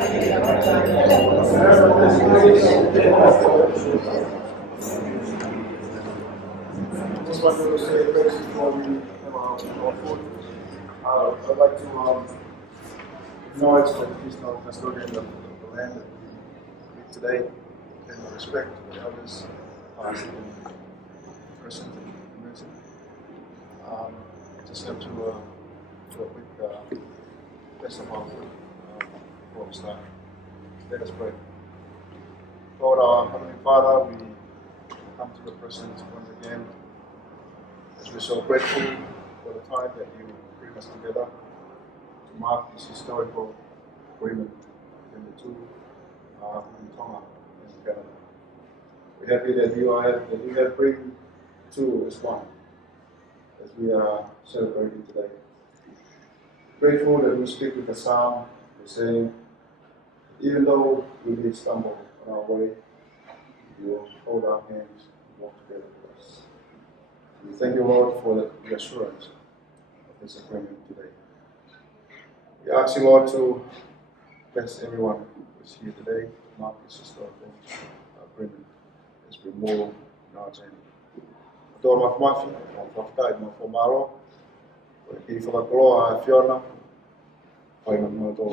Just wanted to say thanks before we have our food. I'd like to acknowledge the traditional custodian of the land that we live today, and respect the elders, past and present and emerging. Just have to do a quick bless of our food before we start. Let us pray. Lord, our Heavenly Father, we come to your presence once again, as we're so grateful for the time that you bring us together to mark this historical agreement between the two in Tonga and Canada. We're happy that you have bring two as one, as we are celebrating today. Grateful that we speak with the psalm, we're saying, even though we may stumble on our way, you will hold our hands and walk together with us. We thank you, Lord, for the assurance of this agreement today. We ask you, Lord, to bless everyone who is here today to mark this historical agreement as we move in our journey. Tō mafumafi, mawhaftai, mawhomaro, ki whakakoloa a Fiona, whai na tō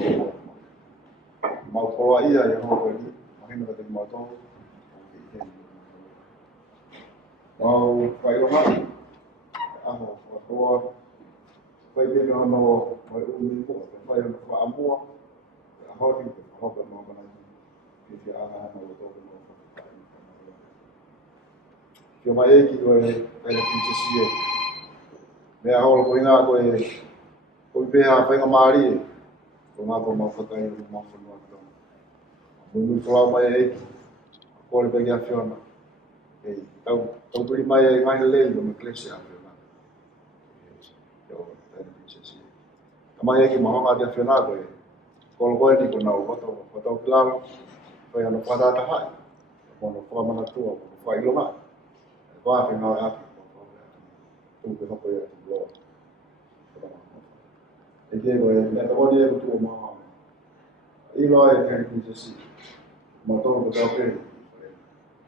maukoloa ia i hōko ni, mahina ka te mautō, mau whairoha, aho, whakoloa, whaipeka no wai umi kua, whai ana whaamua, ahori, hoka no manai, ki te aha hana o tōku no whakakai. Kia mai eki koe kaina princesi e. Mea holo ko inga koe peha whainga maari e. Ko ngā koe mau whakai o mau whanua katonga. Moimoi whalau mai eki. Kore pegi a Fiona. Tau puri mai e ngaina lei no me klesi a Fiona. Kia ora kaina princesi e. Ka mai eki mahonga te a Fiona koe. Kolo koe ni ko nau whatau kilaro. Whai ana whatata hai. Mono whamana tua, mono whailonga. Wā whenau e api, tūke hoko e atu loa. E te koe, mea tawani e kutua maa. I loa e kari princesi, mā tono ko tau pēri.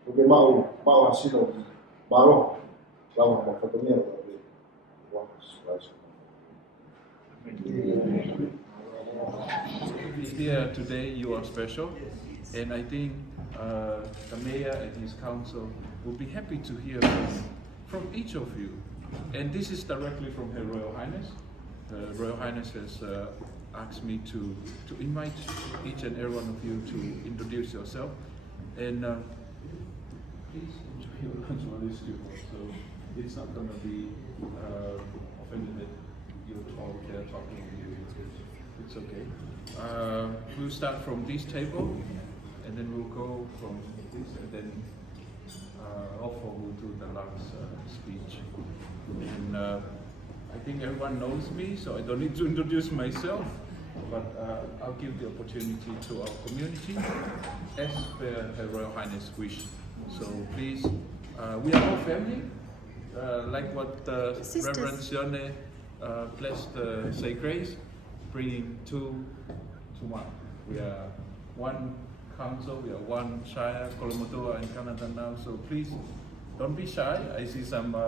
Tūke mau hasino, mā roha, lawa mā whakamia o tau pēri. Wakas, raisa. Here today you are special, and I think the mayor and his council will be happy to hear from each of you. And this is directly from Her Royal Highness. Her Royal Highness has asked me to invite each and every one of you to introduce yourself. And please enjoy your lunch while it's still hot, so it's not going to be offended that you're all there talking to you. It's okay. We'll start from this table, and then we'll go from this, and then Ofo will do the last speech. And I think everyone knows me, so I don't need to introduce myself, but I'll give the opportunity to our community as per Her Royal Highness wish. So please, we are all family, like what Reverend Sione blessed say grace, bringing two to one. We are one council, we are one shire, Kolomotu'a in Canada now, so please don't be shy. I see some of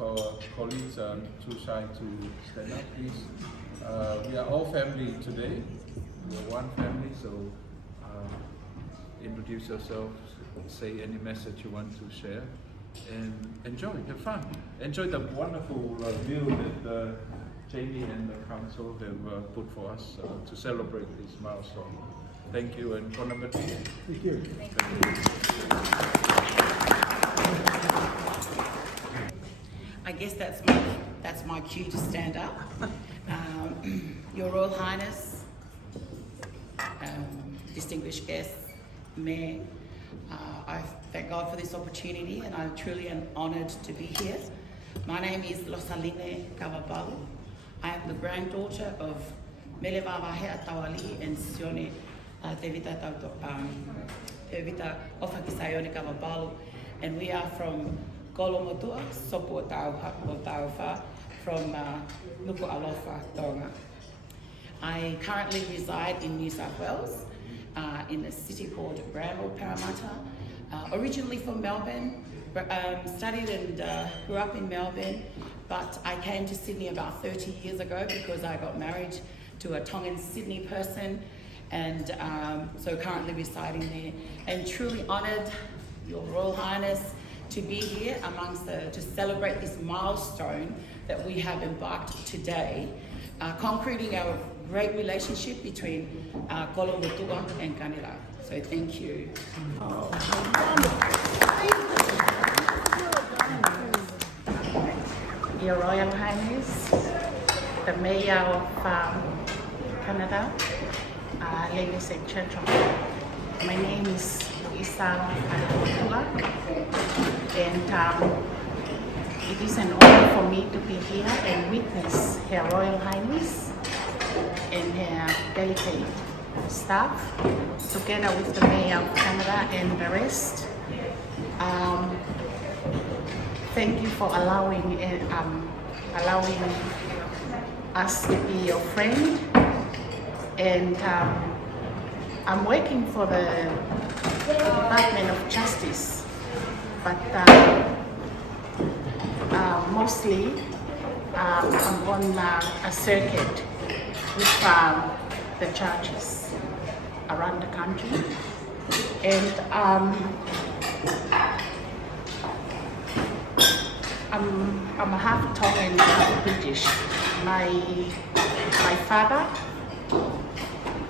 our colleagues are too shy to stand up, please. We are all family today, we are one family, so introduce yourself, say any message you want to share, and enjoy, have fun. Enjoy the wonderful view that Jamie and the council have put for us to celebrate this milestone. Thank you, and bon appetit. Thank you. I guess that's my cue to stand up. Your Royal Highness, distinguished guests, Mayor, I thank God for this opportunity, and I truly am honoured to be here. My name is Losaline Kavabalu. I am the granddaughter of Melevavahe Atawali and Sione Tevita Ofakisayone Kavabalu, and we are from Kolomotu'a Tongatapu from Tuku'aho, Tonga. I currently reside in New South Wales, in a city called Granville, Parramatta. Originally from Melbourne, studied and grew up in Melbourne, but I came to Sydney about 30 years ago because I got married to a Tongan Sydney person, and so currently residing there, and truly honoured Your Royal Highness to be here amongst to celebrate this milestone that we have embarked today, concreting our great relationship between Kolomotu'a and Gunnedah. So thank you. Oh, Your Royal Highness, the Mayor of Canada, ladies and gentlemen, my name is Paula, and it is an honor for me to be here and witness Her Royal Highness and her delicate staff, together with the Mayor of Canada and the rest. Thank you for allowing us to be your friend, and I'm working for the Department of Justice, but mostly I'm on a circuit with the judges around the country, and I'm a half Tongan, half British. My father,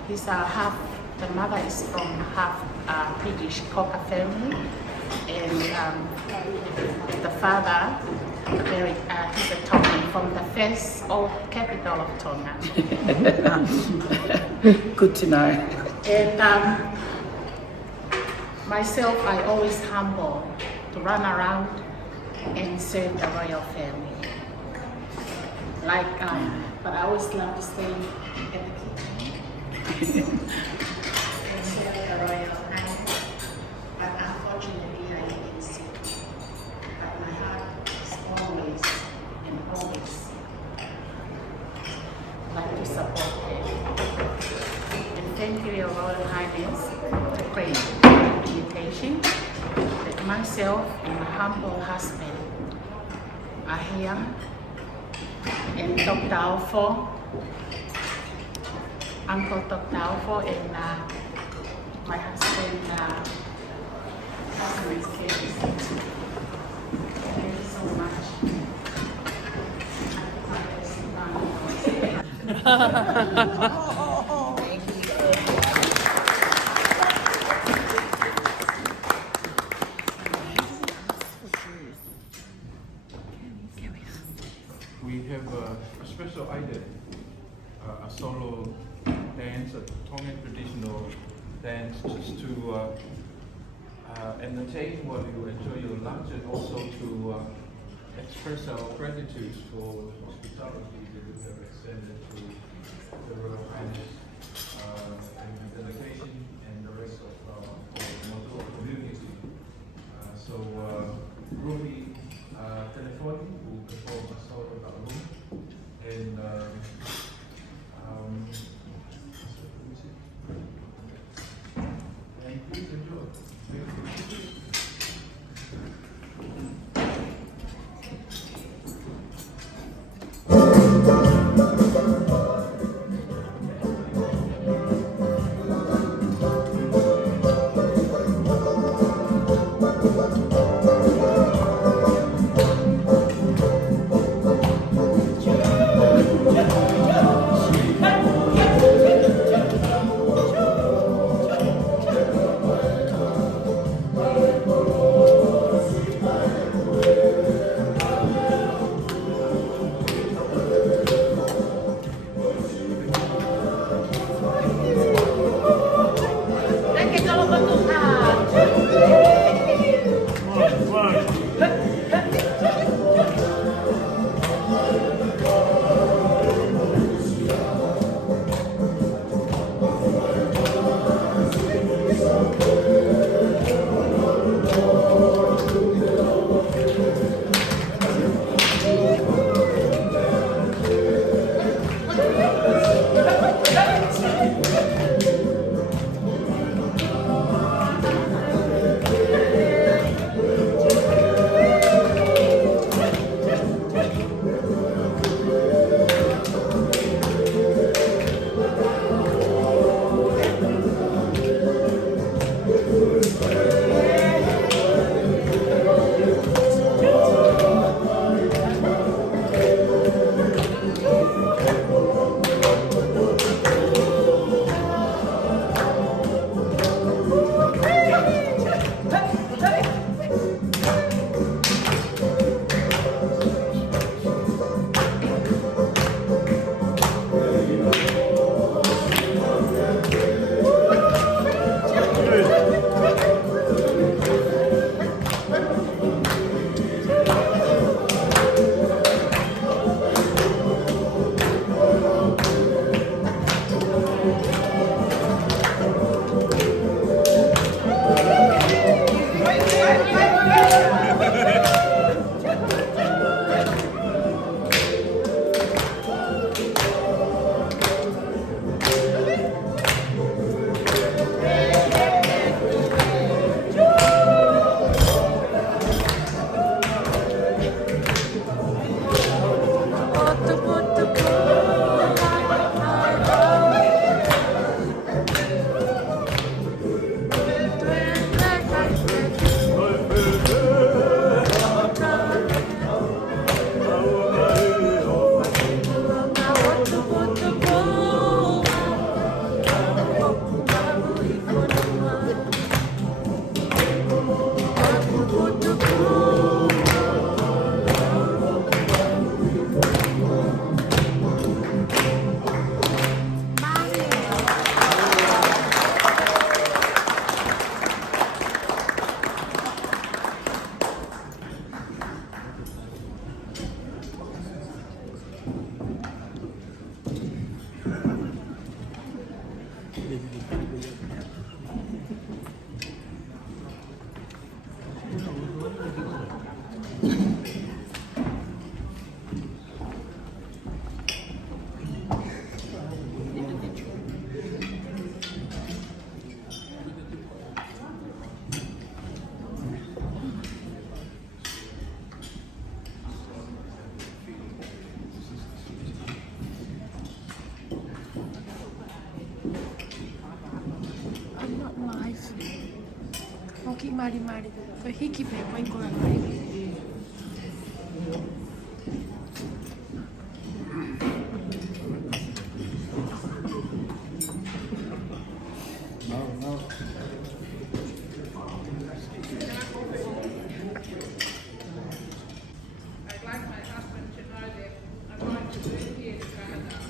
he's half. The mother is from half British Cocker family, and the father, he's a Tongan from the first old capital of Tonga. Good to know. And myself, I always humble to run around and serve the royal family. But I always love to stay at the kitchen. The Royal Highness, but unfortunately I didn't see. But my heart is always and always like to support them. And thank you, Your Royal Highness, for the invitation that myself and my humble husband are here, and Tuku'aho, Uncle Tuku'aho, and my husband, thank you so much. We have a special item, a solo dance, a Tongan traditional dance, just to entertain while you enjoy your lunch, and also to express our gratitude for the hospitality that we have extended to the Royal Highness and the delegation and the rest of the Kolomotu'a community. So Ruby Telefoni will perform a solo ta'alu, and please enjoy. Hoki mari mari. Ko hiki pe ko ingora mai. I'd like my husband to know that I'd like to move here to Gunnedah.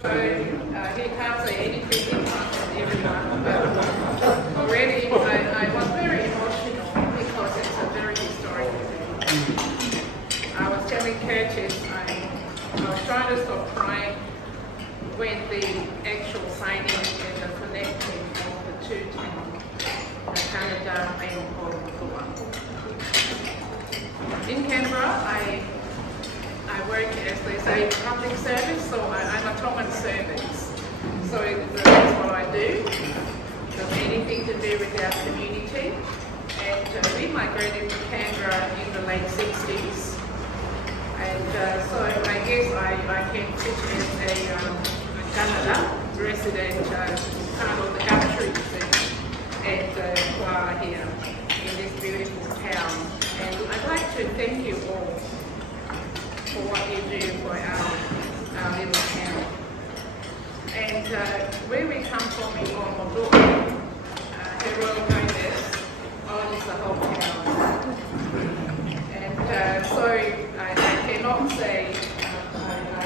So he can't say anything in front of everyone, but already I was very emotional because it's a very historic event. I was telling Curtis I was trying to stop crying when the actual signing and the connecting of the two towns, Gunnedah and Kolomotu'a. In Canberra, I work as they say public service, so I'm a Tongan servant. So that's what I do. Anything to do with our community. And we migrated to Canberra in the late 60s. And so I guess I can sit as a Gunnedah resident, part of the country at Paula here in this beautiful town. And I'd like to thank you all for what you do for our little town. And where we come from in Kolomotu'a, Her Royal Highness owns the whole town. And so I cannot say I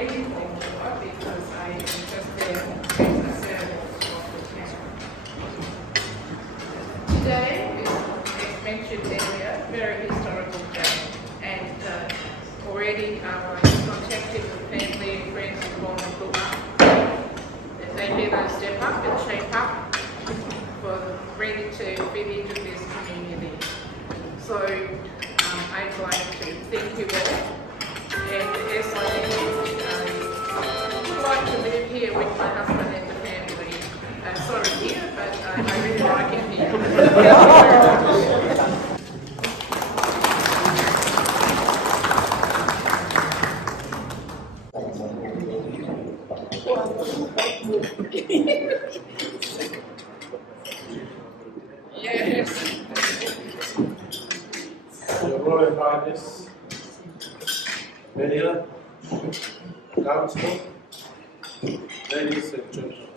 am Kolomotu'a because I am just there as a servant of the town. Today, as mentioned earlier, very historical day. And already I contacted the family and friends in Kolomotu'a that they better step up and shape up for ready to fit into this community. So I'd like to thank you all. And yes, I would like to live here with my husband and the family. Sorry here, but I really like it here. Yes. Your Royal Highness, Mayor, Council, ladies and gentlemen,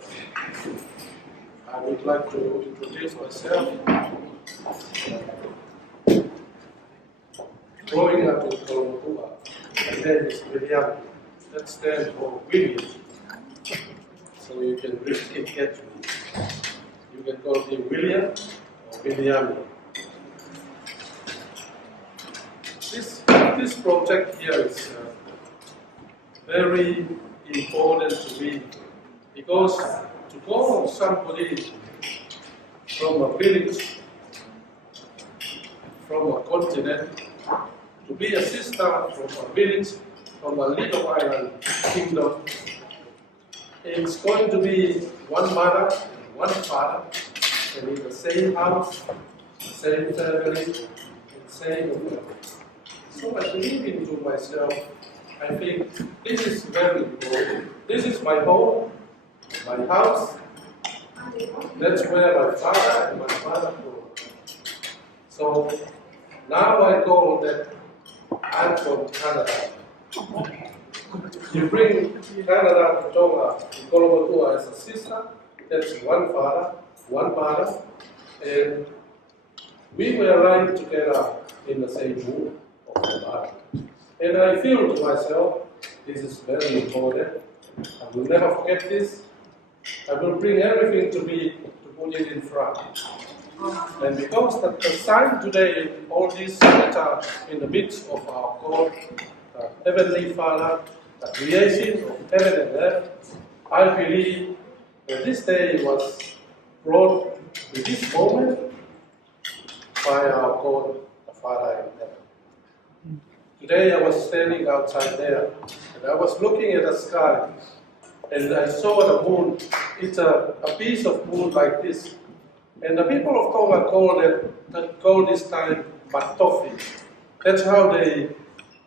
I would like to introduce myself. Growing up in Kolomotu'a, my name is William. That stands for William. So you can really get me. You can call me William or William. This project here is very important to me because to call somebody from a village, from a continent, to be a sister from a village, from a little island kingdom, it's going to be one mother and one father, and in the same house, same family, and same family. So I believe into myself. I think this is very important. This is my home, my house. That's where my father and my mother grew. So now I call that I'm from Canada. You bring Gunnedah to Tonga in Kolomotu'a as a sister. That's one father, one mother, and we were lying together in the same room. And I feel to myself, this is very important. I will never forget this. I will bring everything to put it in front. And because the sign today, all these that are in the midst of our God, Heavenly Father, the creation of heaven and earth, I believe that this day was brought to this moment by our God, the Father in heaven. Today I was standing outside there, and I was looking at the sky, and I saw the moon. It's a piece of moon like this. And the people of Tonga call this time matofi. That's how they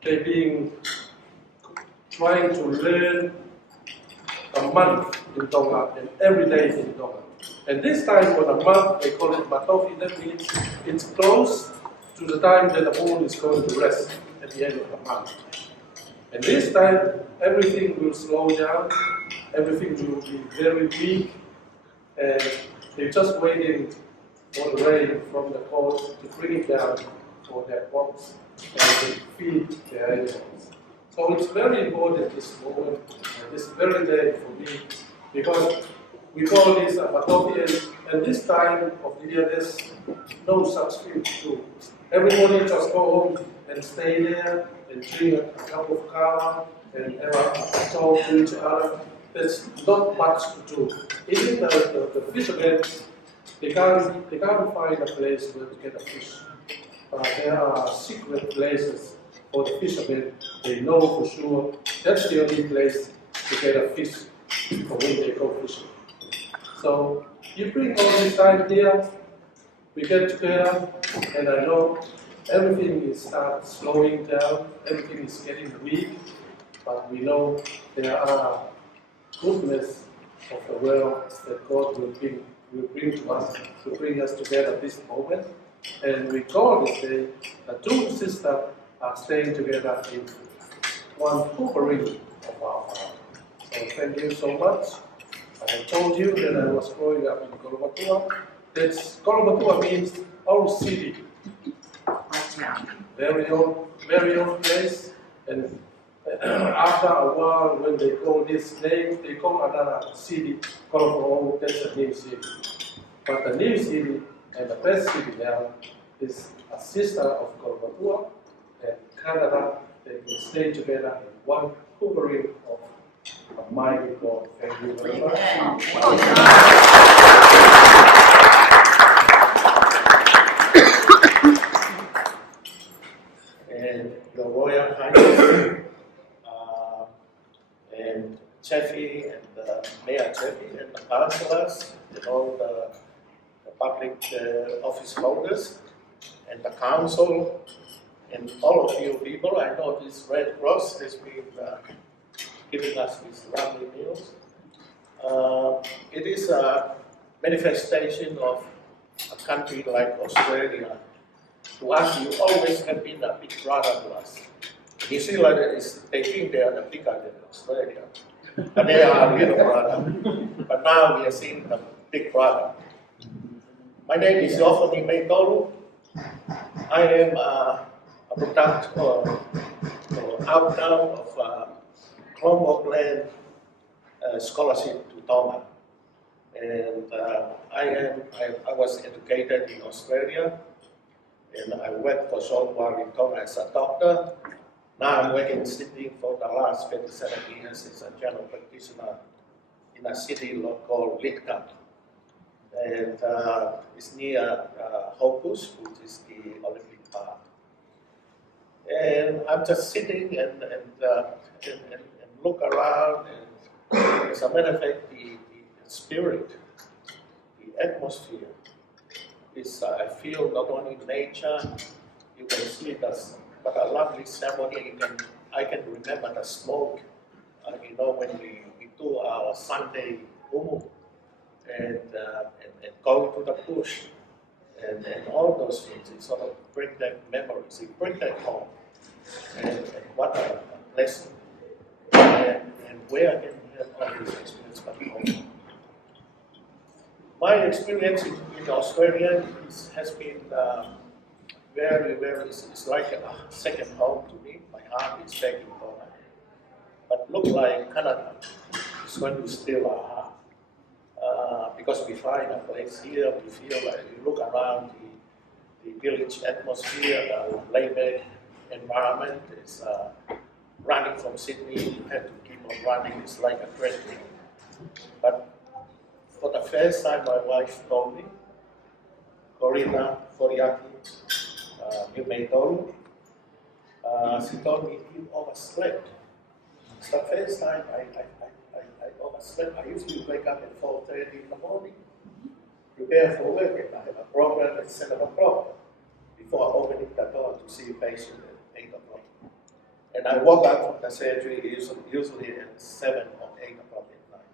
they've been trying to learn a month in Tonga and every day in Tonga. And this time for the month, they call it Matofi. That means it's close to the time that the moon is going to rest at the end of the month. And this time, everything will slow down, everything will be very weak, and they're just waiting for the rain from the coast to bring it down for their crops and to feed their animals. So it's very important this moment, this very day for me, because we call this a Matofi, and this time of the year there's no such thing to do. Everybody just go home and stay there and drink a cup of kava and have a talk to each other. There's not much to do. Even the fishermen, they can't find a place where to get a fish. There are secret places for the fishermen. They know for sure that's the only place to get a fish for when they go fishing. So you bring all this time here, we get together, and I know everything is slowing down, everything is getting weak, but we know there are goodness of the world that God will bring to us, to bring us together this moment. And we call this day, the two sisters are staying together in one hovering of our heart. So thank you so much. I have told you that I was growing up in Kolomotu'a. Kolomotu'a means old city. Very old place. And after a while, when they call this name, they call another city, Kolomotu'a, that's a new city. But the new city and the best city now is a sister of Kolomotu'a and Canada. They can stay together in one hovering of a mighty God. Thank you very much. And Your Royal Highness, and Jeffy, and Mayor Jeffy, and the councillors, and all the public office holders, and the council, and all of you people. I know this Red Cross has been giving us these lovely meals. It is a manifestation of a country like Australia. To us, you always have been a big brother to us. New Zealand they think they are the bigger than Australia, but they are a little brother. But now we are seeing the big brother. My name is Yofani Meitolu. I am a product or outcome of Chromebook scholarship to Tonga. And I was educated in Australia, and I worked for short while in Tonga as a doctor. Now I'm working in Sydney for the last 27 years as a general practitioner in a city called Lātūfuipeka. And it's near Hopus, which is the Olympic Park. And I'm just sitting and look around, and as a matter of fact, the spirit, the atmosphere is, I feel not only nature, you can see this, but a lovely ceremony. I can remember the smoke, when we do our Sunday umu, and go to the bush, and all those things. It sort of bring back memories, it bring back home. And what a blessing. And where I can have all this experience but home. My experience in Australia has been very, it's like a second home to me. My heart is back in Tonga. But look like Canada is going to steal our heart. Because we find a place here, we feel like you look around the village atmosphere, the laid-back environment. It's running from Sydney, you have to keep on running, it's like a treadmill. But for the first time, my wife told me, Corina Foriaki, she told me, you overslept. It's the first time I overslept. I usually wake up at 4:30 in the morning, prepare for work, and I have a program at 7 o'clock before opening the door to see a patient at 8 o'clock. And I walk out from the surgery usually at 7 or 8 o'clock at night.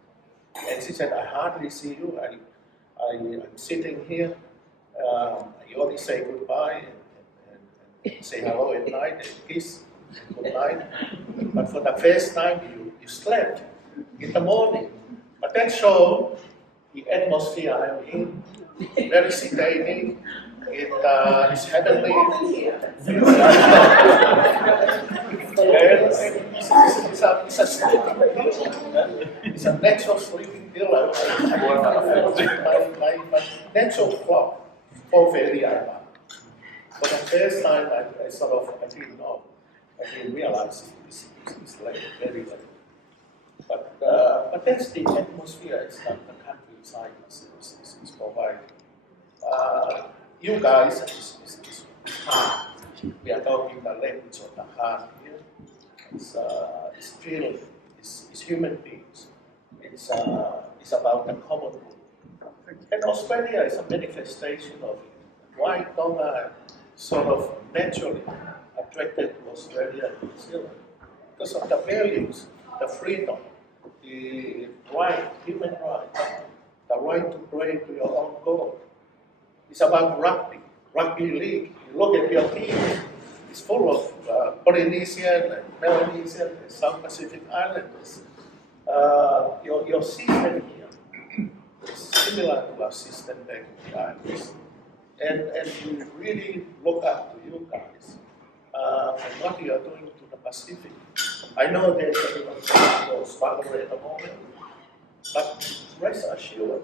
And she said, I hardly see you. I'm sitting here. You only say goodbye and say hello at night and kiss good night. But for the first time, you slept in the morning. But that shows the atmosphere I'm in, very sedating. It's heavenly. It's a sleeping pill. It's a natural sleeping pill. My natural clock for very hour. For the first time, I didn't know. I didn't realize it's late, very late. But that's the atmosphere. It's not the countryside is providing. You guys is heart. We are talking the language of the heart here. It's feeling. It's human beings. It's about the common good. And Australia is a manifestation of it. Why Tonga sort of naturally attracted to Australia and New Zealand? Because of the values, the freedom, the right, human rights, the right to pray to your own God. It's about rugby league. You look at your team, it's full of Polynesian and Melanesian and South Pacific Islanders. Your system here is similar to our system back in the islands. And we really look up to you guys and what you are doing to the Pacific. I know there's a bit of struggle at the moment, but rest assured,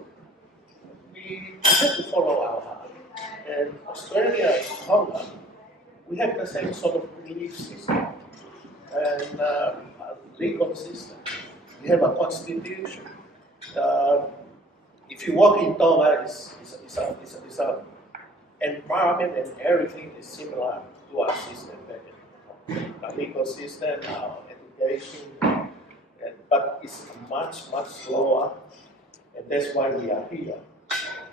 we have to follow our heart. And Australia and Tonga, we have the same sort of belief system and legal system. We have a constitution. If you walk in Tonga, it's a environment and everything is similar to our system. Our legal system, our education, but it's much slower, and that's why we are here,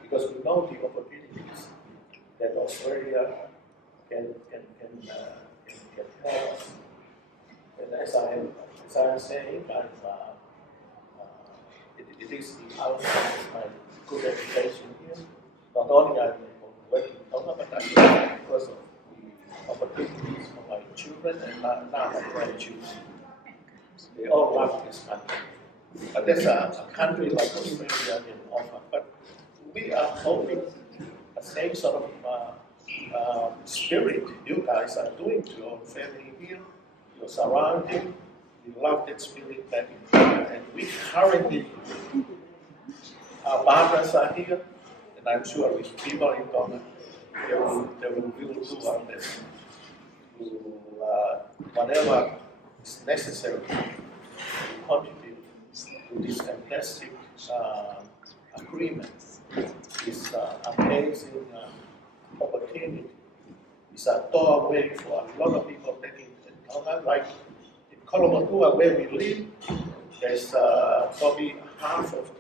because we know the opportunities that Australia can help us. And as I'm saying, it is the outcome of my good education here. Not only I'm working in Tonga, but I'm working because of the opportunities for my children and now my grandchildren. They all love this country. But there's a country like Australia can offer. But we are hoping the same sort of spirit you guys are doing to your family here, your surrounding. We love that spirit back in Tonga. And we currently, our partners are here, and I'm sure with people in Tonga, they will do our best to whatever is necessary to contribute to this fantastic agreement, this amazing opportunity. It's a doorway for a lot of people taking in Tonga. Like in Kolomotu'a, where we live, there's probably half of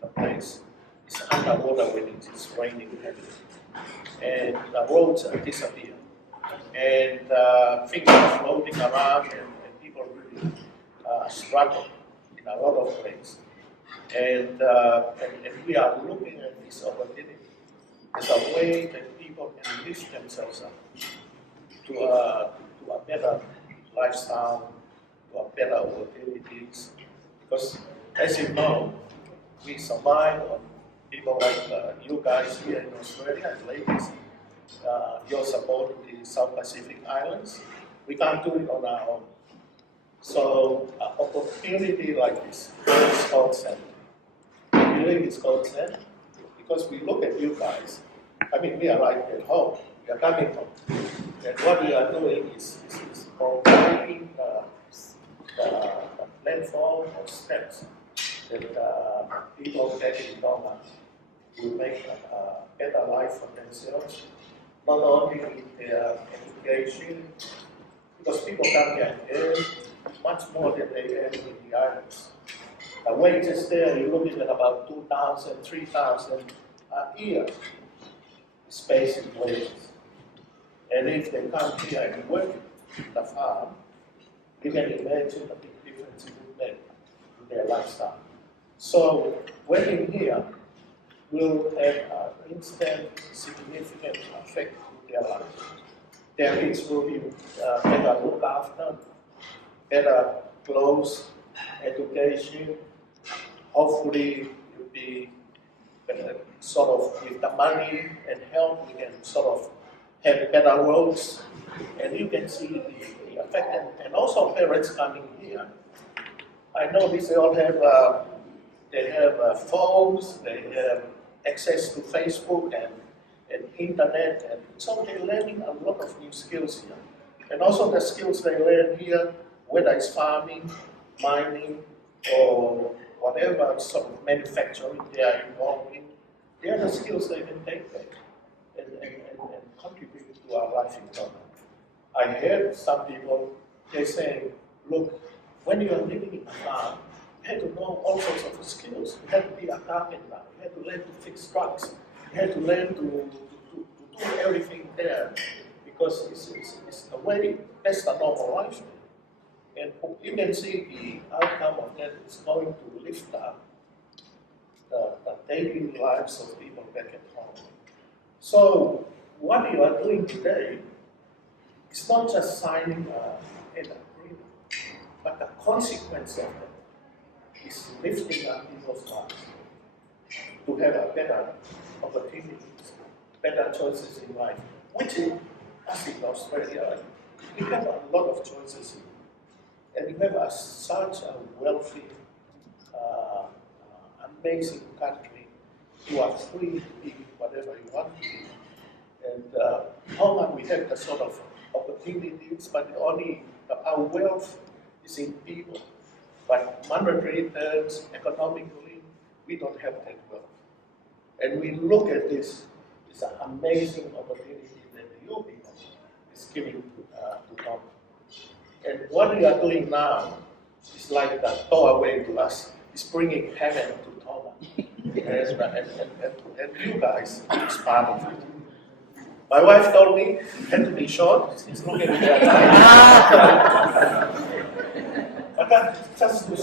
the place is underwater when it's raining heavily. And the roads disappear. And things are floating around, and people really struggle in a lot of places. And we are looking at this opportunity as a way that people can lift themselves up to a better lifestyle, to a better opportunities. Because as you know, we survive on people like you guys here in Australia and ladies. You're supporting the South Pacific Islands. We can't do it on our own. So an opportunity like this is called sent. We believe it's called sent because we look at you guys. I mean, we are like at home. We are coming home. And what we are doing is providing the platform or steps that people back in Tonga will make a better life for themselves, not only in their education, because people come here and earn much more than they earn in the islands. The wages there, you're looking at about 2,000, 3,000 a year. It's basic wages. And if they come here and work the farm, You can imagine the big difference it would make in their lifestyle. So wedding here will have an instant, significant effect in their life. Their kids will be better looked after, better clothes, education. Hopefully, you'll be sort of with the money and help, we can sort of have better roads, and you can see the effect. And also parents coming here. I know they all have phones, they have access to Facebook and internet, and so they're learning a lot of new skills here. And also the skills they learn here, whether it's farming, mining, or whatever sort of manufacturing they are involved in, they are the skills they can take back and contribute to our life in Tonga. I heard some people, they say, look, when you are living in a farm, you have to know all sorts of skills. You have to be a carpenter, you have to learn to fix trucks, you have to learn to do everything there, because it's a way, that's the normal life. And you can see the outcome of that is going to lift up the daily lives of people back at home. So what you are doing today is not just signing an agreement, but the consequence of it is lifting up people's lives to have a better opportunities, better choices in life, which in us in Australia, we have a lot of choices in. And you have such a wealthy, amazing country. You are free to be whatever you want to be. And Tonga, we have the sort of opportunities, but only our wealth is in people. But monetary terms, economically, we don't have that wealth. And we look at this, it's an amazing opportunity that you people is giving to Tonga. And what we are doing now is like the doorway to us, is bringing heaven to Tonga. and you guys is part of it. My wife told me it had to be short, she's looking at that. But just to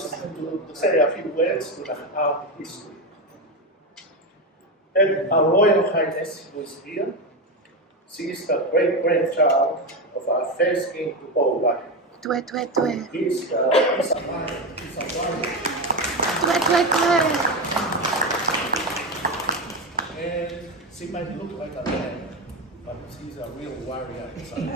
say a few words to our history. And our Royal Highness, who is here, she is the great-grandchild of our first king, Paula. He's a lion. And she might look like a man, but she's a real warrior inside.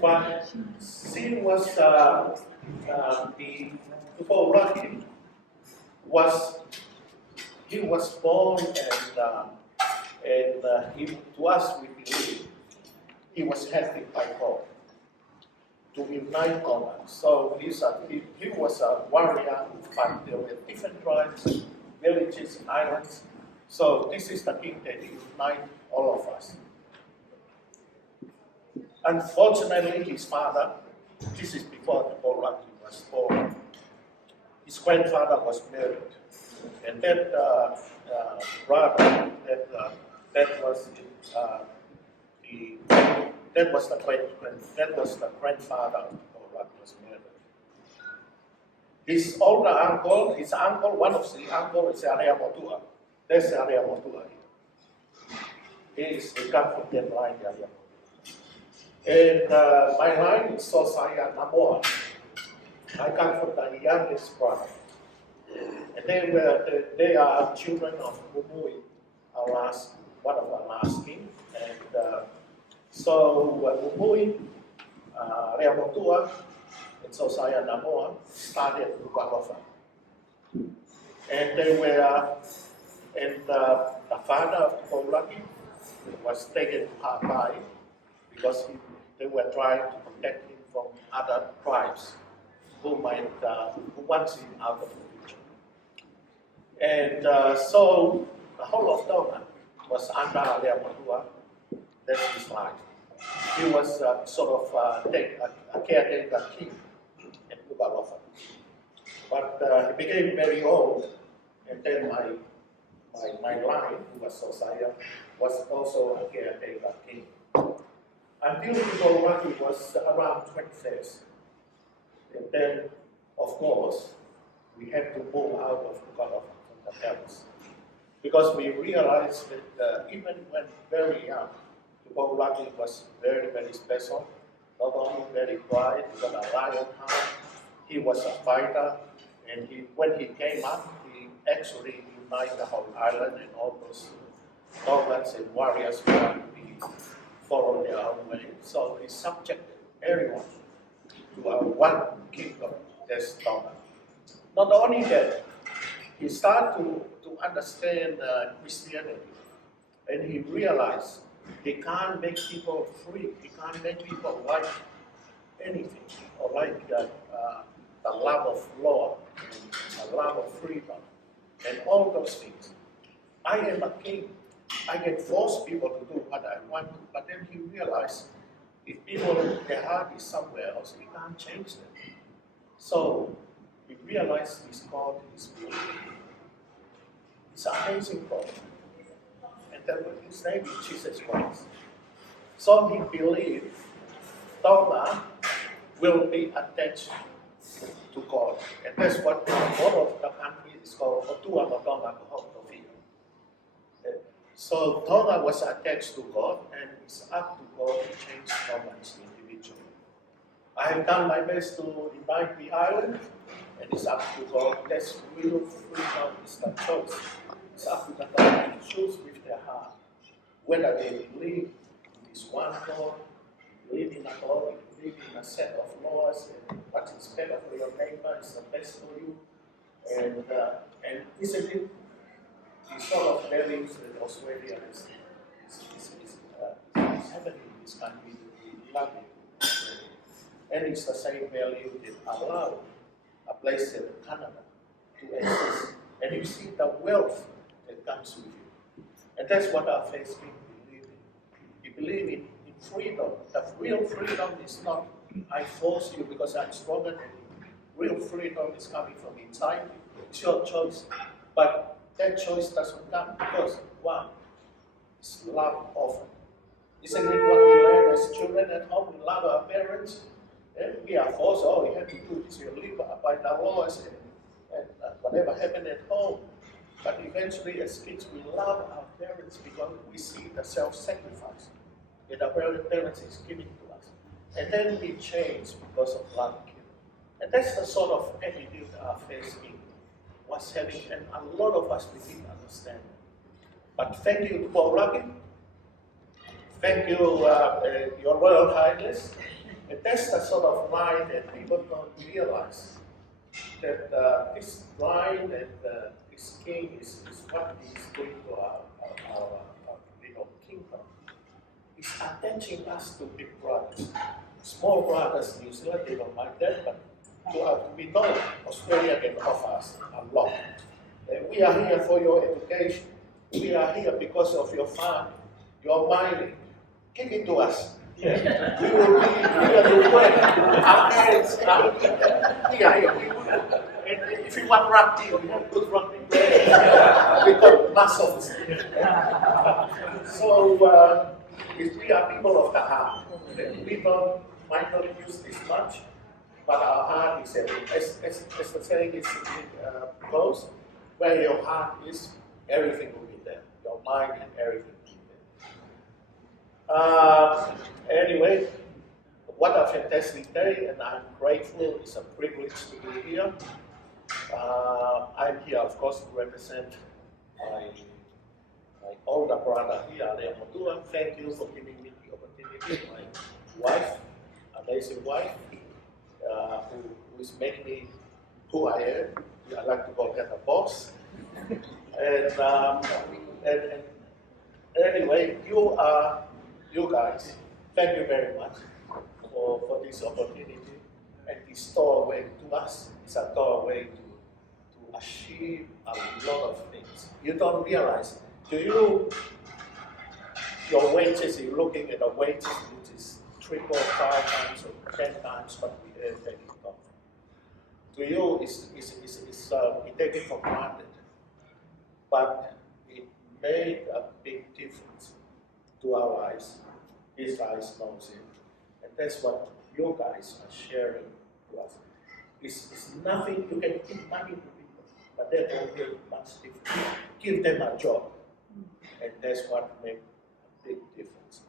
But she was the Paula he was born and to us we believe he was handpicked by God to unite Tonga. So he was a warrior who fought. There were different tribes, villages, islands. So this is the king that united all of us. Unfortunately, his father, this is before Paula was born, his grandfather was married. And that brother, that was the grandfather of Paula was married. His older uncle, one of the uncles is Kolomotu'a. That's Kolomotu'a. He come from that line, And my line is Sosaya Namoa. I come from the youngest brother. And they are children of Moimoi, one of our last king. And so Moimoi, Kolomotu'a, and Sosaya Namoa started Tuku'aho. And they were, and the father of Paula was taken by because they were trying to protect him from other tribes who wants him out of the region. And so the whole of Tonga was under Kolomotu'a. That's his life. He was sort of a caretaker king in Tuku'aho. But he became very old, and then my line, who was Sosaya, was also a caretaker king. until Tuku'aho was around 21st. And then, of course, we had to move out of Tuku'aho from the palace. Because we realized that even when very young, Tuku'aho was very, very special. Not only very quiet, he was a lion heart, he was a fighter, and when he came up, he actually united the whole island and all those nomads and warriors who wanted to follow their own way. So he subjected everyone to our one kingdom, that's Tonga. Not only that, he started to understand Christianity, and he realized he can't make people free, he can't make people like anything, or like the love of law, and the love of freedom, and all those things. I am a king, I can force people to do what I want to, but then he realized if people, their heart is somewhere else, we can't change them. So he realized his God is belief. It's an amazing God. And that his name is Jesus Christ. So he believed Tonga will be attached to God. And that's what one of the countries is called Kolomotu'a Tongatapu. So Tonga was attached to God, and it's up to God to change Tongans individually. I have done my best to unite the island, and it's up to God. That's real freedom, is the choice. It's up to the Tongan to choose with their heart whether they believe in this one God, believe in a God, believe in a set of laws, and what is better for your neighbor is the best for you. And isn't it? The sort of values that Australia is having in this country, we love it. And it's the same value that allow a place like Canada to exist. And you see the wealth that comes with it. And that's what our faith people believe in. We believe in freedom. The real freedom is not I force you because I'm stronger than you. Real freedom is coming from inside you. It's your choice. But that choice doesn't come because, one, it's love often. Isn't it what we learn as children at home? We love our parents, and we are forced, you have to do this, you live by the laws, and whatever happened at home. But eventually, as kids, we love our parents because we see the self-sacrifice that our parents is giving to us. And then we change because of love. And that's the sort of attitude our faith in was having, and a lot of us we didn't understand it. But thank you to Paula, thank you, Your Royal Highness. And that's the sort of line that people don't realize that this line and this king is what is going to our kingdom. It's attaching us to big brothers, small brothers. New Zealand they don't like that, but we know Australia can offer us a lot. We are here for your education. We are here because of your farming, your mining. Give it to us. Yeah. We will do well. Our parents are here. We will. And if you want rugby, we have good rugby players. We got muscles. So we are people of the heart. We might not use this much. But our heart is everything. As the saying goes, where your heart is, everything will be there. Your mind and everything will be there. Anyway, what a fantastic day, and I'm grateful. It's a privilege to be here. I'm here, of course, to represent my older brother here, Kolomotu'a. Thank you for giving me the opportunity. My wife, amazing wife. Who is making me who I am. I like to call her the boss. and anyway, you guys, thank you very much for this opportunity and this doorway to us. It's a doorway to achieve a lot of things. You don't realize, your wages, you're looking at the wages which is 3, 4, 5 times or 10 times what we earn taking off. To you, we take it for granted. But it made a big difference to our lives. his guys knows it. And that's what you guys are sharing to us. It's nothing, you can give money to people, but that won't make much difference. Give them a job. And that's what makes a big difference.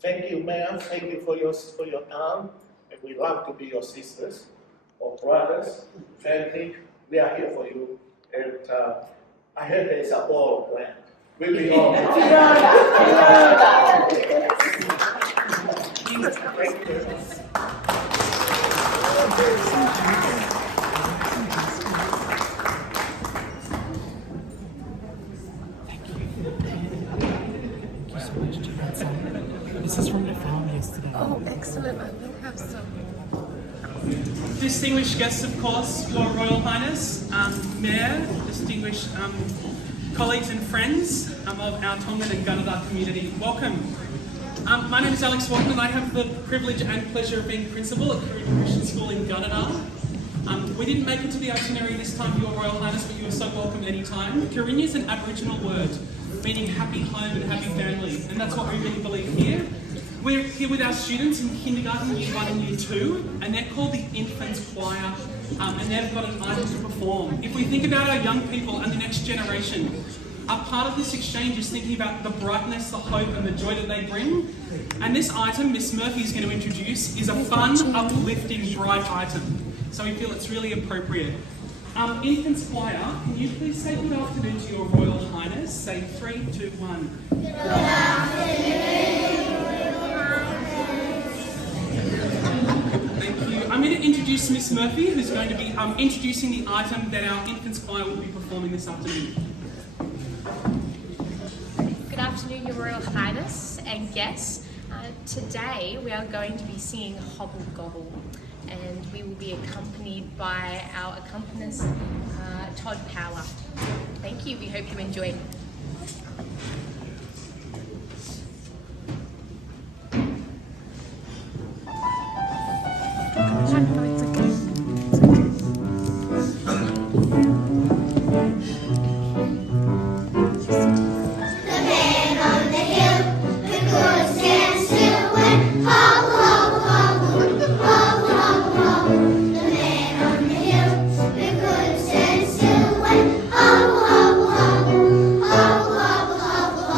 Thank you, Mayor. Thank you for your time. And we love to be your sisters or brothers, family. We are here for you. And I heard there's a ball planned. We'll be all. This is from the farm yesterday. Oh, excellent. I will have some. Distinguished guests, of course, Your Royal Highness, Mayor, distinguished colleagues and friends of our Tongan and Gunnedah community, welcome. My name is Alex Walton and I have the privilege and pleasure of being principal at Gunnedah Christian School in Gunnedah. We didn't make it to the itinerary this time, Your Royal Highness, but you are so welcome anytime. Kirinya is an Aboriginal word meaning happy home and happy family, and that's what we really believe here. We're here with our students in kindergarten, year 1 and year 2, and they're called the Infants Choir, and they've got an item to perform. If we think about our young people and the next generation, a part of this exchange is thinking about the brightness, the hope and the joy that they bring. And this item Miss Murphy is going to introduce is a fun, uplifting, bright item. So we feel it's really appropriate. Infants Choir, can you please say good afternoon to Your Royal Highness? Say 3, 2, 1. Good afternoon. Thank you. I'm going to introduce Miss Murphy, who's going to be introducing the item that our Infants Choir will be performing this afternoon. Good afternoon, Your Royal Highness and guests. Today we are going to be singing Hobble Gobble, and we will be accompanied by our accompanist, Todd Paula. Thank you, we hope you enjoy. No, it's okay. Hobble, hobble, hobble, hobble, hobble, hobble, hobble, hobble,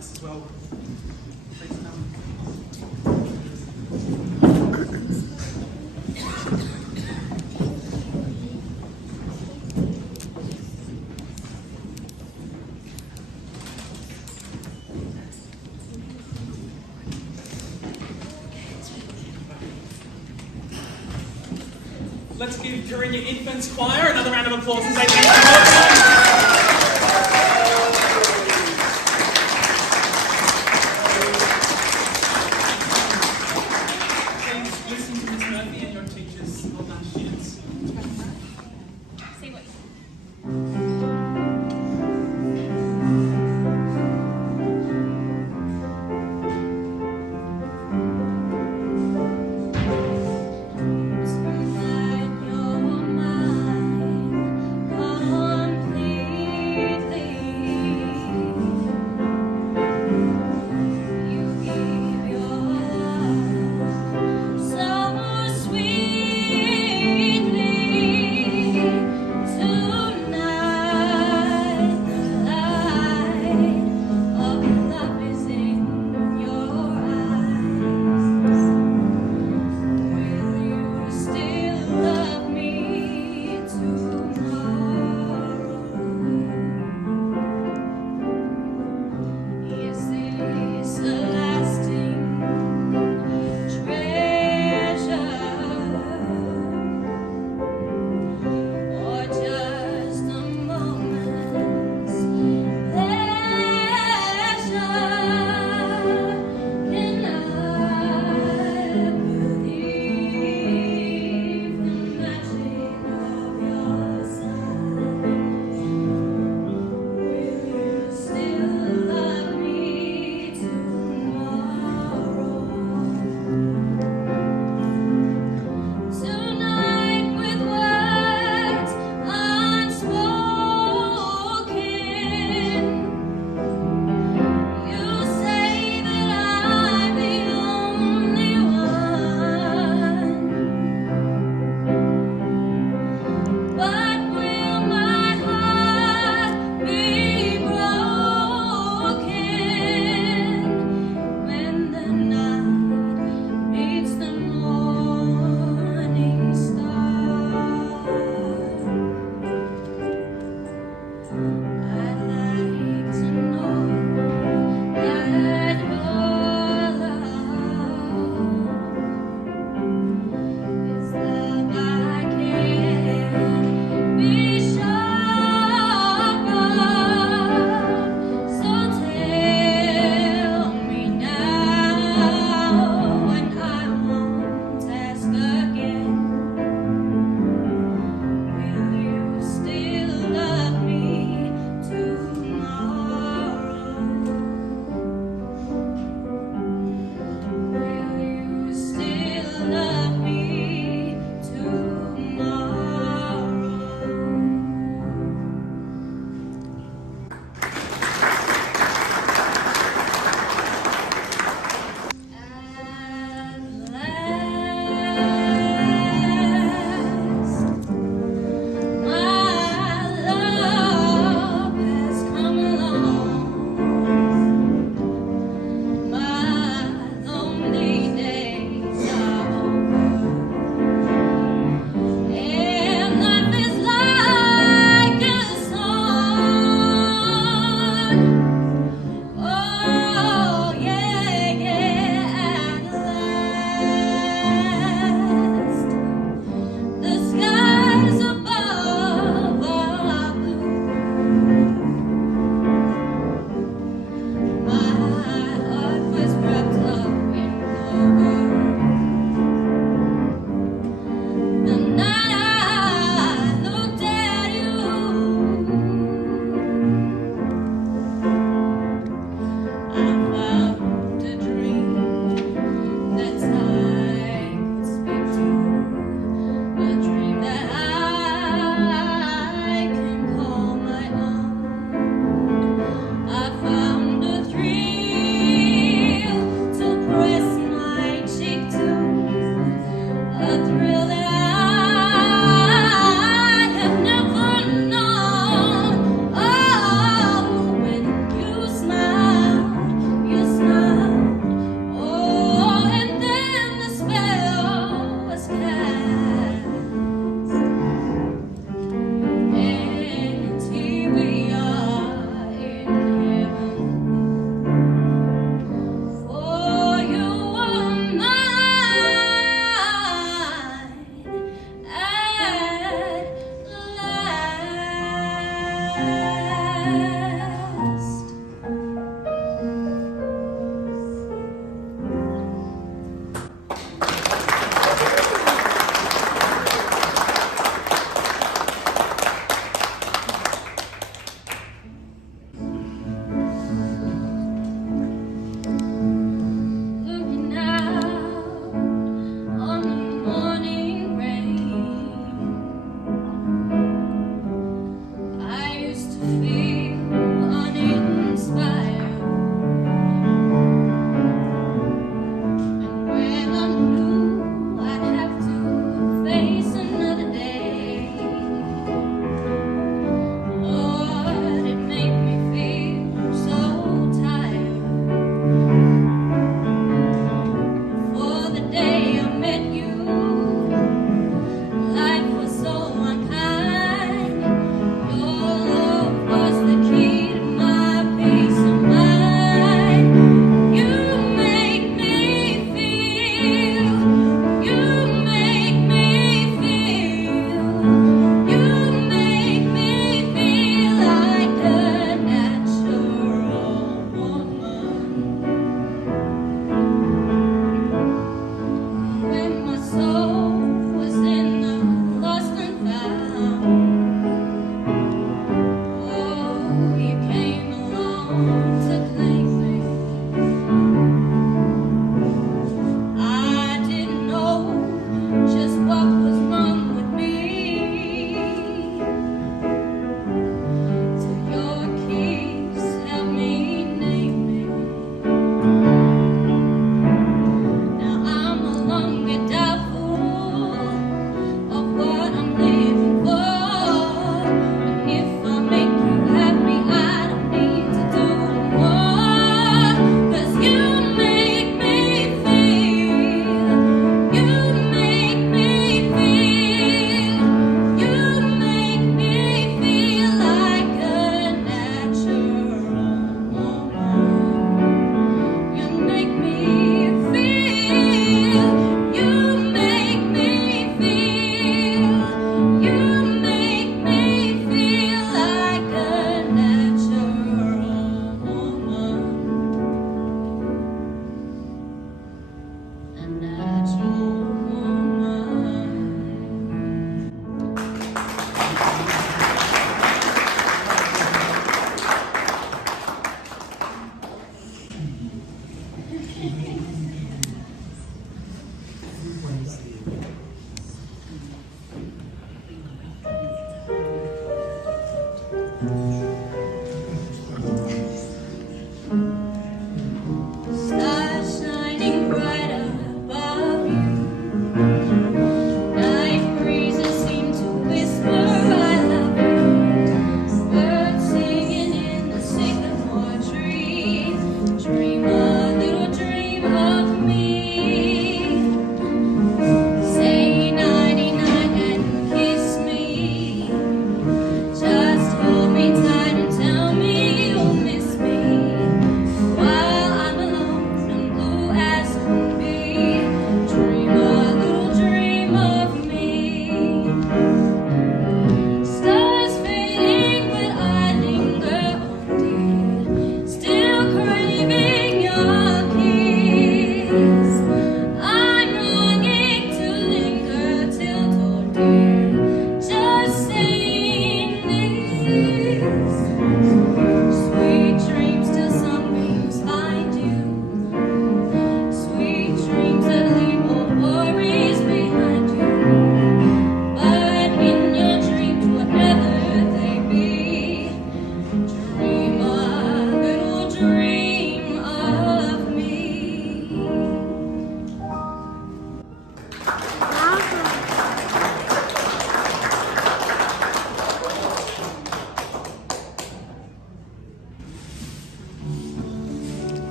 Highness as well. Please come. Let's give Karinya Infants Choir another round of applause and say thank you. Please listen to Ms. Murphy and your teachers. Well done, students. See what Let your mind come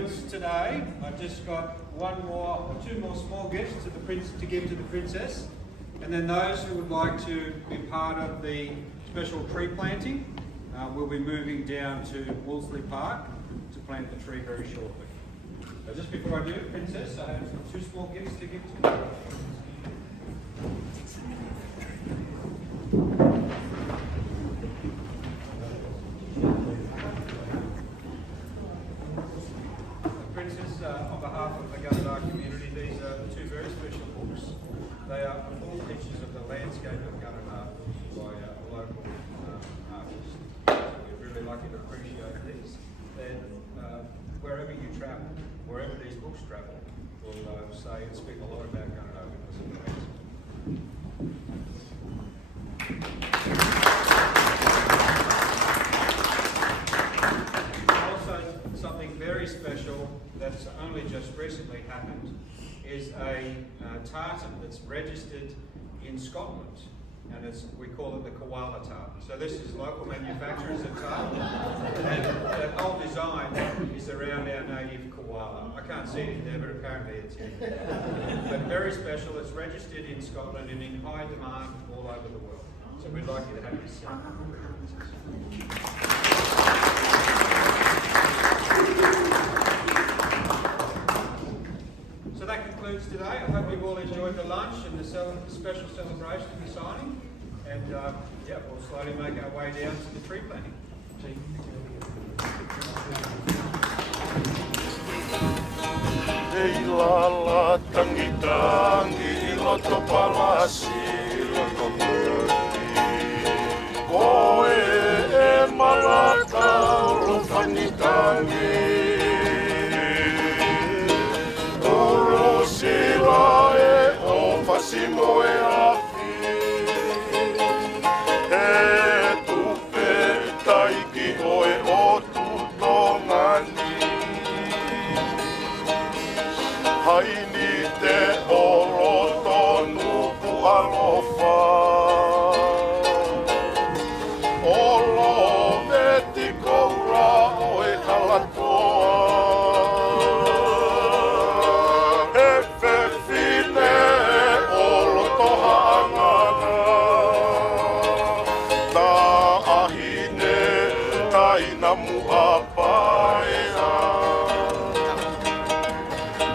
concludes today. I've just got two more small gifts to give to the princess, and then those who would like to be part of the special tree planting will be moving down to Wolseley Park to plant the tree very shortly. So just before I do, princess, I have two small gifts to give to you. On behalf of the Gunnedah community, these are two very special books. They are full pictures of the landscape of Gunnedah by a local artist. We're really lucky to appreciate these. And wherever you travel, wherever these books travel, will say and speak a lot about Gunnedah because of the landscape. Something very special that's only just recently happened is a tartan that's registered in Scotland, and we call it the koala tartan. So this is local manufacturers of tartan, and the whole design is around our native koala. I can't see it in there, but apparently it's in there. But very special, it's registered in Scotland and in high demand all over the world. So we'd like you to have this. So that concludes today. I hope you've all enjoyed the lunch and the special celebration of the signing. And we'll slowly make our way down to the tree planting. Hei la tangi tangi loto palasi loto tangi koe e malata lo fani tangi oro sira e o fasimo e afi e tupe taiki oe o tutongani haini te oro tonu pualofa olo veti koura oe kalatoa e fefine olo toha angana ta ahine taina muapaea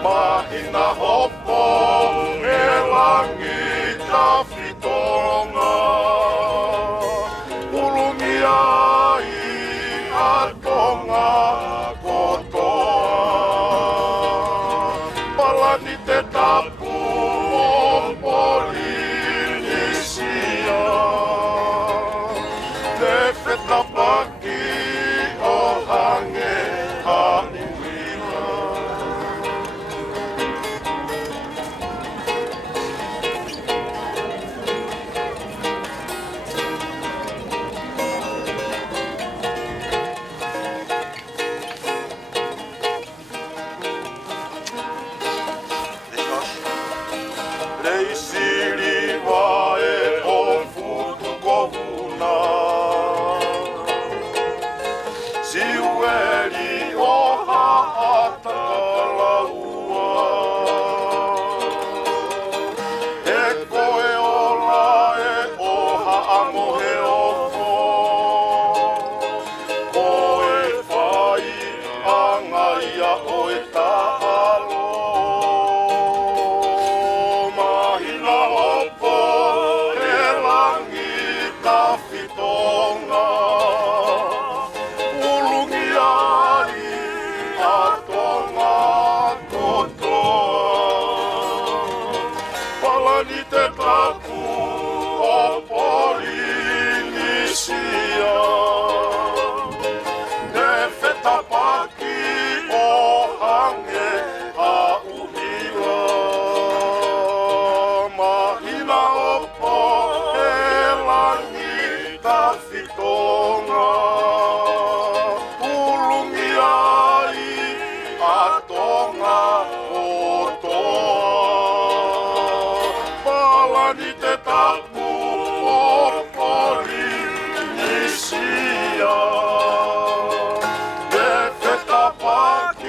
Mahina hopo e langi tawhitonga Ulungi ai a Tonga kotoa Palani te tapu o Polinisia Te whetapaki o hange a uila Reisiri wae o futukohuna Siueri o haatalaua E koe ola e o haamohe ofo Koe whai angaia o e tālo Mahina hopo e langi tawhitonga Ulungi ai a Tonga kotoa Palani te tapu o Polinisia Te whetapaki o hange a uhila Mahina opo e langi tawhitonga Ulungi ai a Tonga kotoa Palani te tapu o Polinisia Te whetapaki